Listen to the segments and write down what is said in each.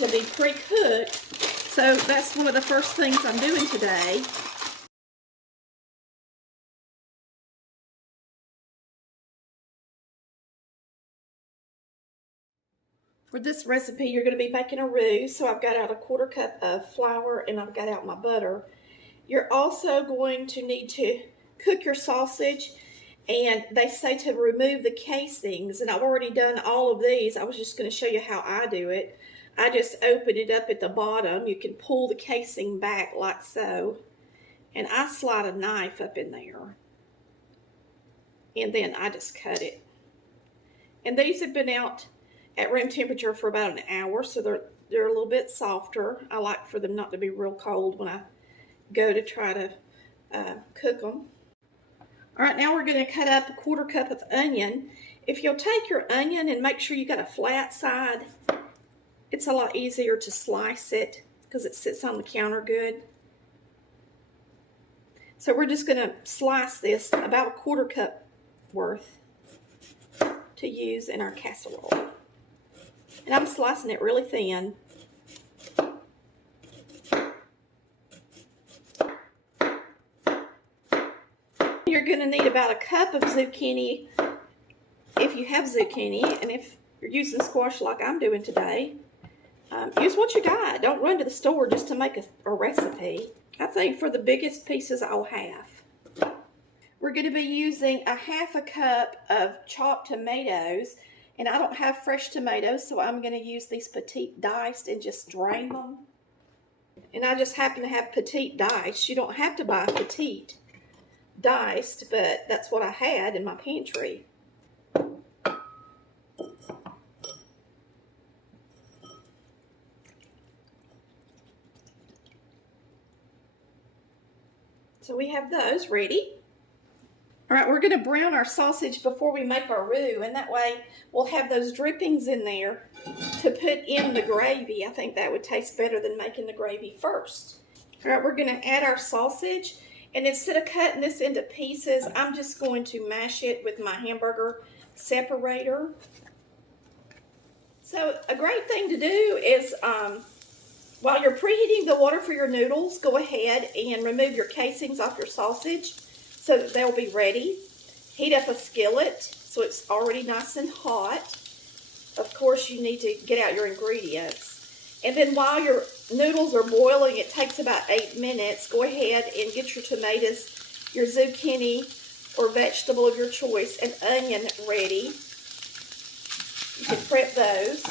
to be pre-cooked. So that's one of the first things I'm doing today. For this recipe, you're going to be making a roux. So I've got out a 1/4 cup of flour and I've got out my butter. You're also going to need to cook your sausage, and they say to remove the casings, and I've already done all of these. I was just going to show you how I do it. I just open it up at the bottom. You can pull the casing back like so, and I slide a knife up in there, and then I just cut it. And these have been out at room temperature for about an hour, so they're a little bit softer. I like for them not to be real cold when I go to try to cook them. All right, now we're going to cut up a 1/4 cup of onion. If you'll take your onion and make sure you got a flat side, it's a lot easier to slice it because it sits on the counter good. So we're just going to slice this about a 1/4 cup worth to use in our casserole. And I'm slicing it really thin. You're going to need about a cup of zucchini if you have zucchini, and if you're using squash like I'm doing today, use what you got. Don't run to the store just to make a recipe. I think for the biggest pieces I'll have. We're going to be using a 1/2 cup of chopped tomatoes, and I don't have fresh tomatoes, so I'm going to use these petite diced and just drain them. And I just happen to have petite diced. You don't have to buy petite diced, but that's what I had in my pantry. So we have those ready. All right, we're going to brown our sausage before we make our roux, and that way we'll have those drippings in there to put in the gravy. I think that would taste better than making the gravy first. All right, we're going to add our sausage, and instead of cutting this into pieces, I'm just going to mash it with my hamburger separator. So a great thing to do is while you're preheating the water for your noodles, go ahead and remove your casings off your sausage so that they'll be ready. Heat up a skillet so it's already nice and hot. Of course, you need to get out your ingredients. And then while your noodles are boiling, it takes about 8 minutes, go ahead and get your tomatoes, your zucchini, or vegetable of your choice, and onion ready. You can prep those.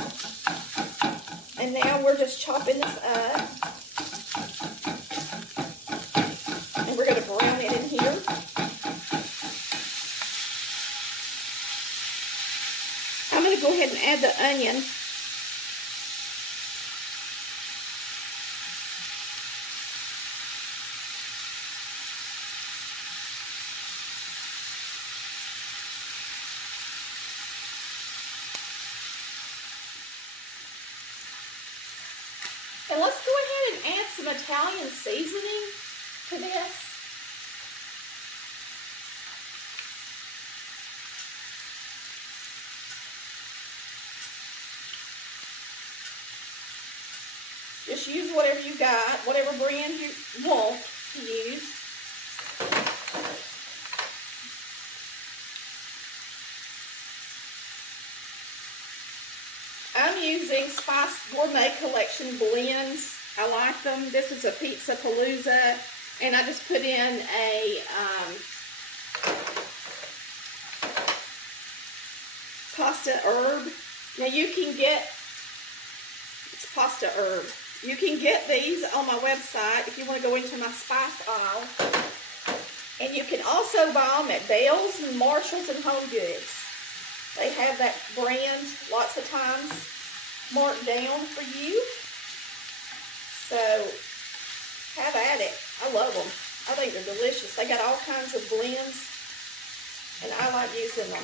And now we're just chopping this up. And we're going to brown it in here. I'm going to go ahead and add the onion. And let's go ahead and add some Italian seasoning to this. Just use whatever you got, whatever brand you want to use. I'm using Spice Gourmet Collection blends. I like them. This is a Pizza Palooza, and I just put in a pasta herb. Now you can get, it's pasta herb. You can get these on my website if you want to go into my spice aisle. And you can also buy them at Bell's and Marshall's and Home Goods. They have that brand lots of times marked down for you. So have at it. I love them. I think they're delicious. They got all kinds of blends, and I like using them.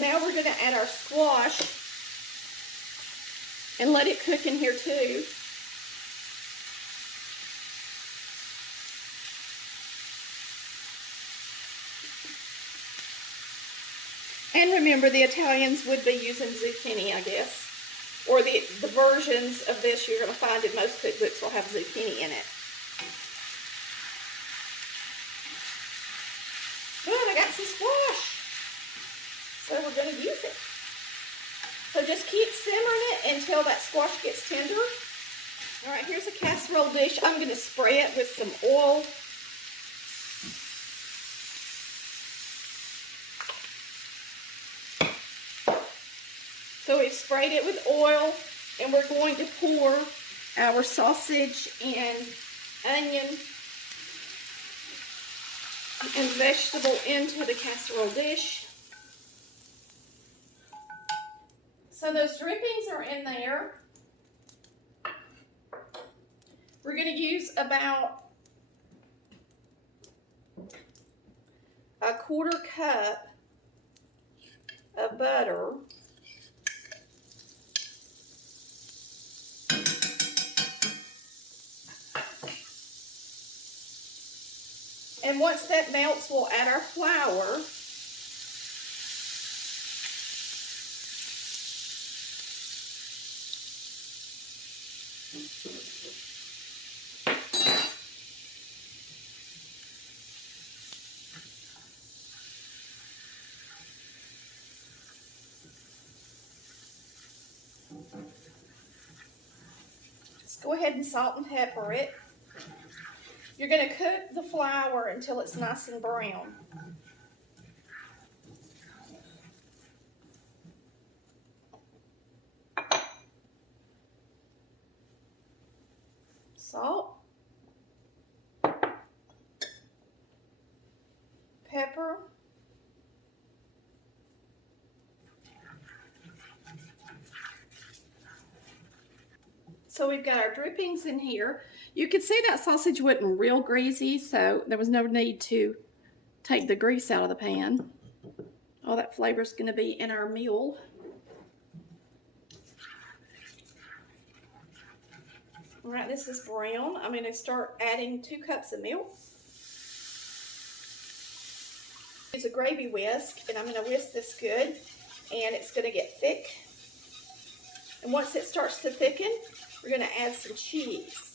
Now we're going to add our squash and let it cook in here too. And remember, the Italians would be using zucchini, I guess. or the versions of this you're going to find in most cookbooks will have zucchini in it. Good, I got some squash. So we're going to use it. So just keep simmering it until that squash gets tender. All right, here's a casserole dish. I'm going to spray it with some oil. So we've sprayed it with oil, and we're going to pour our sausage and onion and vegetable into the casserole dish. So those drippings are in there. We're going to use about a 1/4 cup of butter. And once that melts, we'll add our flour. Let's go ahead and salt and pepper it. You're going to cook the flour until it's nice and brown. Salt, pepper, so we've got our drippings in here. You can see that sausage wasn't real greasy, so there was no need to take the grease out of the pan. All that flavor is going to be in our meal. All right, this is brown. I'm going to start adding 2 cups of milk. Use a gravy whisk, and I'm going to whisk this good, and it's going to get thick. And once it starts to thicken, we're going to add some cheese.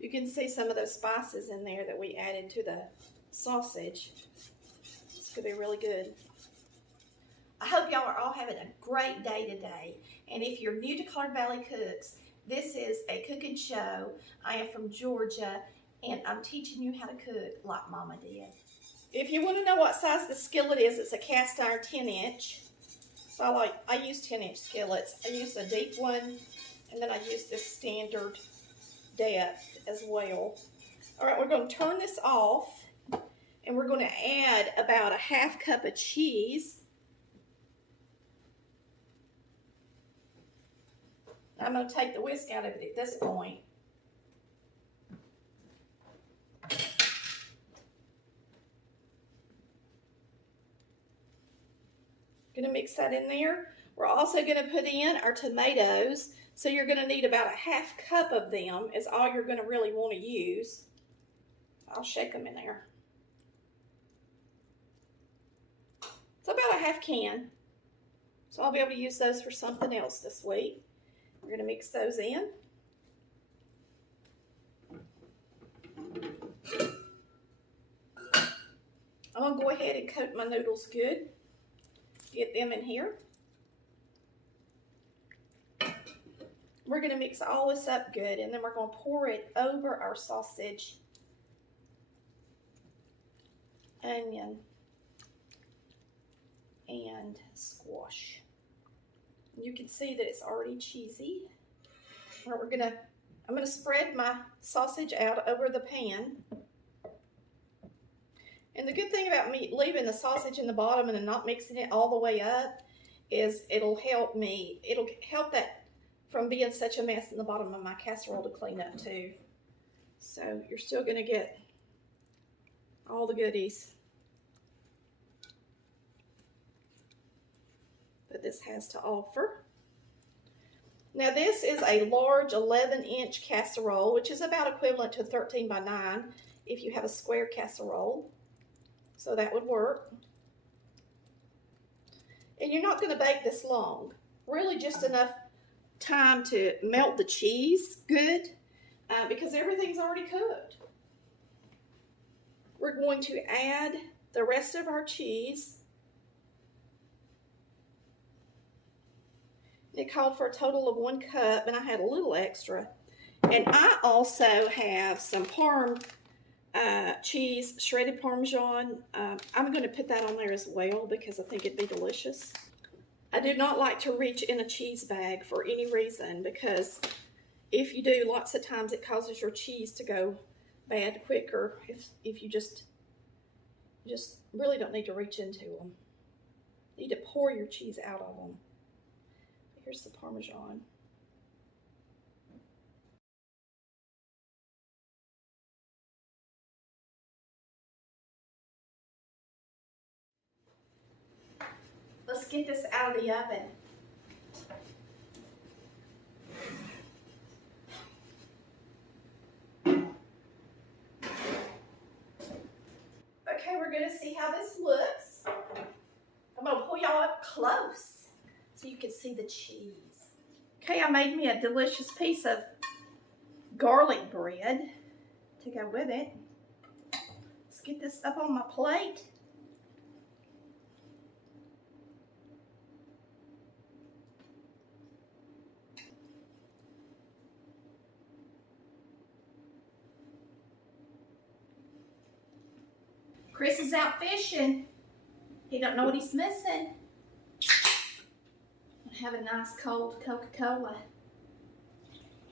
You can see some of those spices in there that we added to the sausage. It's going to be really good. I hope y'all are all having a great day today. And if you're new to Collard Valley Cooks, this is a cooking show. I am from Georgia, and I'm teaching you how to cook like Mama did. If you want to know what size the skillet is, it's a cast iron 10-inch. So I use 10-inch skillets. I use a deep one, and then I use this standard depth as well. All right, we're going to turn this off, and we're going to add about a 1/2 cup of cheese. I'm going to take the whisk out of it at this point. Going to mix that in there. We're also going to put in our tomatoes. So you're going to need about a 1/2 cup of them is all you're going to really want to use. I'll shake them in there. So about a 1/2 can. So I'll be able to use those for something else this week. We're going to mix those in. I'm going to go ahead and coat my noodles good. Get them in here. We're going to mix all this up good, and then we're going to pour it over our sausage, onion, and squash. You can see that it's already cheesy. All right, I'm going to spread my sausage out over the pan. And the good thing about me leaving the sausage in the bottom and not mixing it all the way up is it'll help that from being such a mess in the bottom of my casserole to clean up too. So you're still going to get all the goodies that this has to offer. Now this is a large 11-inch casserole, which is about equivalent to 13 by 9 if you have a square casserole. So that would work. And you're not going to bake this long. Really just enough time to melt the cheese good because everything's already cooked. We're going to add the rest of our cheese. It called for a total of 1 cup, and I had a little extra. And I also have some Parm cheese, shredded Parmesan. I'm going to put that on there as well because I think it'd be delicious. I do not like to reach in a cheese bag for any reason because if you do, lots of times it causes your cheese to go bad quicker if you just really don't need to reach into them. You need to pour your cheese out of them. Here's the Parmesan. Let's get this out of the oven. Okay, we're gonna see how this looks. I'm gonna pull y'all up close so you can see the cheese. Okay, I made me a delicious piece of garlic bread to go with it. Let's get this up on my plate. Chris is out fishing. He don't know what he's missing. I have a nice cold Coca-Cola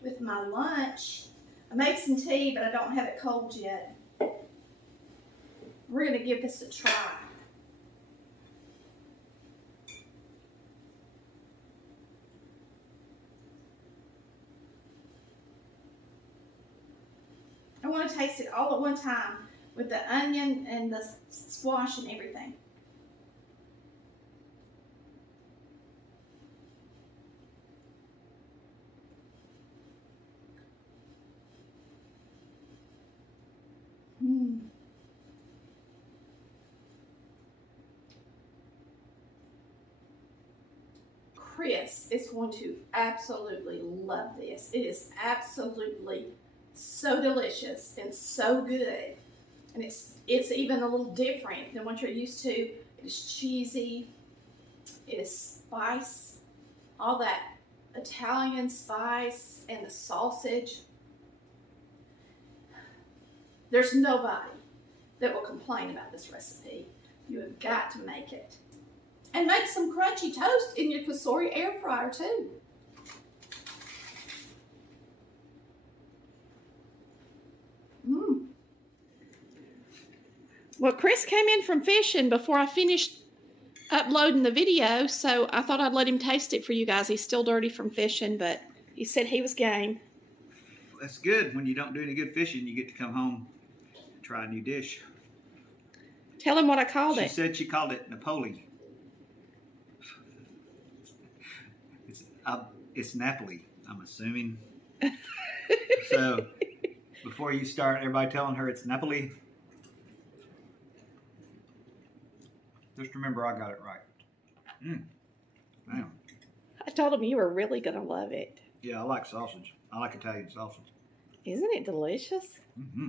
with my lunch. I made some tea, but I don't have it cold yet. We're gonna give this a try. I want to taste it all at one time with the onion and the squash and everything. Chris is going to absolutely love this. It is absolutely so delicious and so good. And it's even a little different than what you're used to. It is cheesy. It is spice. All that Italian spice and the sausage. There's nobody that will complain about this recipe. You have got to make it. And make some crunchy toast in your Casserole air fryer too. Well, Chris came in from fishing before I finished uploading the video, so I thought I'd let him taste it for you guys. He's still dirty from fishing, but he said he was game. That's good. When you don't do any good fishing, you get to come home and try a new dish. Tell him what I called it. She said she called it Napoli. It's Napoli, I'm assuming. So, before you start everybody telling her it's Napoli, just remember I got it right. Man. I told him you were really going to love it. Yeah, I like sausage. I like Italian sausage. Isn't it delicious? Mm-hmm.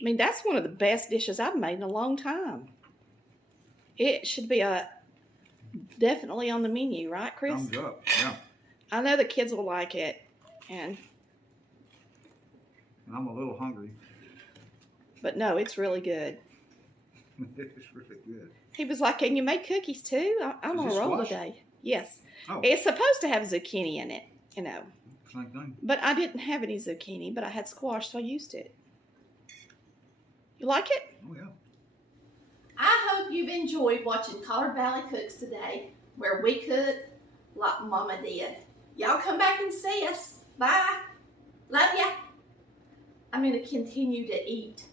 I mean, that's one of the best dishes I've made in a long time. It should be definitely on the menu, right, Chris? Thumbs up, yeah. I know the kids will like it, and I'm a little hungry. But no, it's really good. It's really good. He was like, "Can you make cookies too?" I'm on a roll today. Yes. Oh. It's supposed to have zucchini in it, you know. Same thing. But I didn't have any zucchini, but I had squash, so I used it. You like it? Oh, yeah. I hope you've enjoyed watching Collard Valley Cooks today, where we cook like Mama did. Y'all come back and see us. Bye. Love ya. I'm going to continue to eat.